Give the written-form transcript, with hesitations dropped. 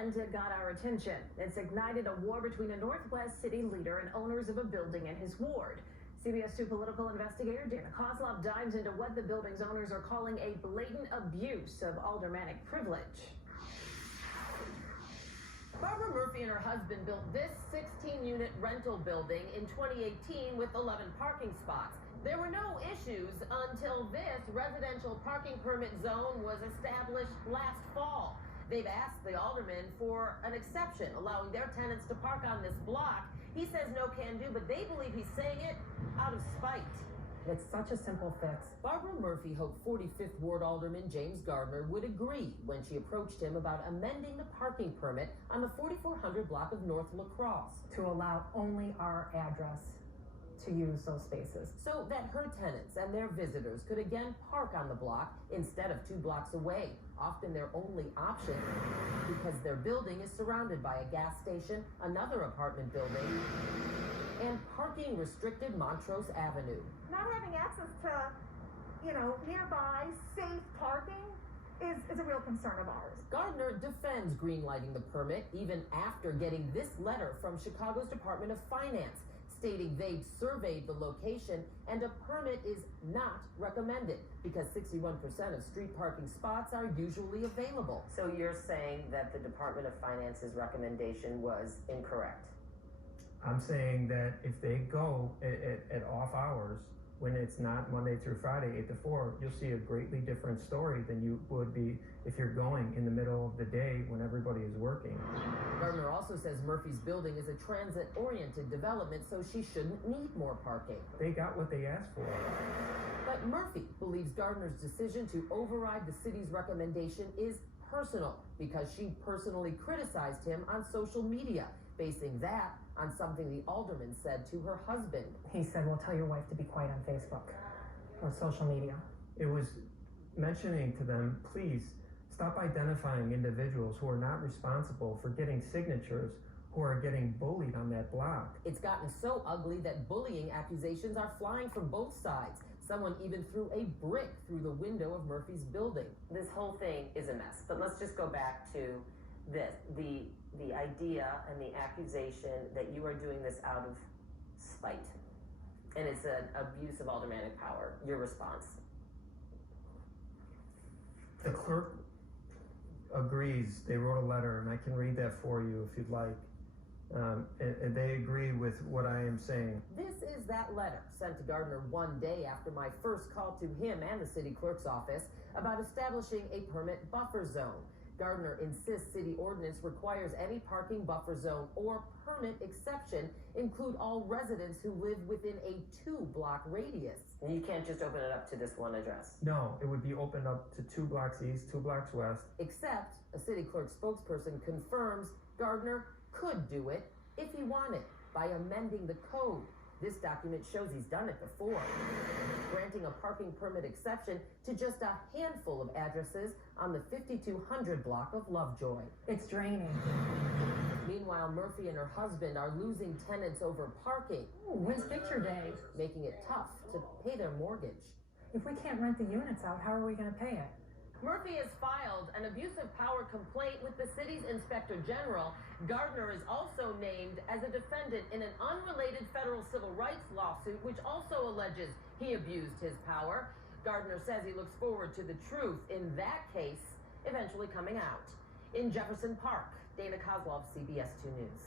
And it got our attention. It's ignited a war between a Northwest city leader and owners of a building in his ward. CBS 2 political investigator Dana Koslov dives into what the building's owners are calling a blatant abuse of aldermanic privilege. Barbara Murphy and her husband built this 16-unit rental building in 2018 with 11 parking spots. There were no issues until this residential parking permit zone was established last fall. They've asked the alderman for an exception, allowing their tenants to park on this block. He says no can do, but they believe he's saying it out of spite. It's such a simple fix. Barbara Murphy hoped 45th Ward Alderman James Gardiner would agree when she approached him about amending the parking permit on the 4400 block of North La Crosse. To allow only our address to use those spaces. So that her tenants and their visitors could again park on the block instead of 2 blocks away, often their only option because their building is surrounded by a gas station, another apartment building, and parking restricted Montrose Avenue. Not having access to, nearby safe parking is a real concern of ours. Gardiner defends greenlighting the permit even after getting this letter from Chicago's Department of Finance stating they've surveyed the location and a permit is not recommended because 61% of street parking spots are usually available. So you're saying that the Department of Finance's recommendation was incorrect? I'm saying that if they go at off hours, when it's not Monday through Friday, 8 to 4, you'll see a greatly different story than you would be if you're going in the middle of the day when everybody is working. Gardiner also says Murphy's building is a transit-oriented development, so she shouldn't need more parking. They got what they asked for. But Murphy believes Gardiner's decision to override the city's recommendation is personal because she personally criticized him on social media, basing that on something the alderman said to her husband. He said, well, tell your wife to be quiet on Facebook or social media. It was mentioning to them, please stop identifying individuals who are not responsible for getting signatures who are getting bullied on that block. It's gotten so ugly that bullying accusations are flying from both sides. Someone even threw a brick through the window of Murphy's building. This whole thing is a mess, but let's just go back to this, the idea and the accusation that you are doing this out of spite. And it's an abuse of aldermanic power. Your response? The clerk agrees. They wrote a letter, and I can read that for you if you'd like. And they agree with what I am saying. This is that letter sent to Gardiner one day after my first call to him and the city clerk's office about establishing a permit buffer zone. Gardiner insists city ordinance requires any parking buffer zone or permit exception include all residents who live within a 2-block radius. You can't just open it up to this one address. No, it would be opened up to 2 blocks east, 2 blocks west. Except a city clerk spokesperson confirms Gardiner could do it if he wanted by amending the code. This document shows he's done it before, granting a parking permit exception to just a handful of addresses on the 5200 block of Lovejoy. It's draining. Meanwhile, Murphy and her husband are losing tenants over parking. Ooh, when's picture day? Making it tough to pay their mortgage. If we can't rent the units out, how are we going to pay it? Murphy has filed an abuse of power complaint with the city's inspector general. Gardiner is also named as a defendant in an unrelated federal civil rights lawsuit, which also alleges he abused his power. Gardiner says he looks forward to the truth in that case eventually coming out. In Jefferson Park, Dana Koslov, CBS 2 News.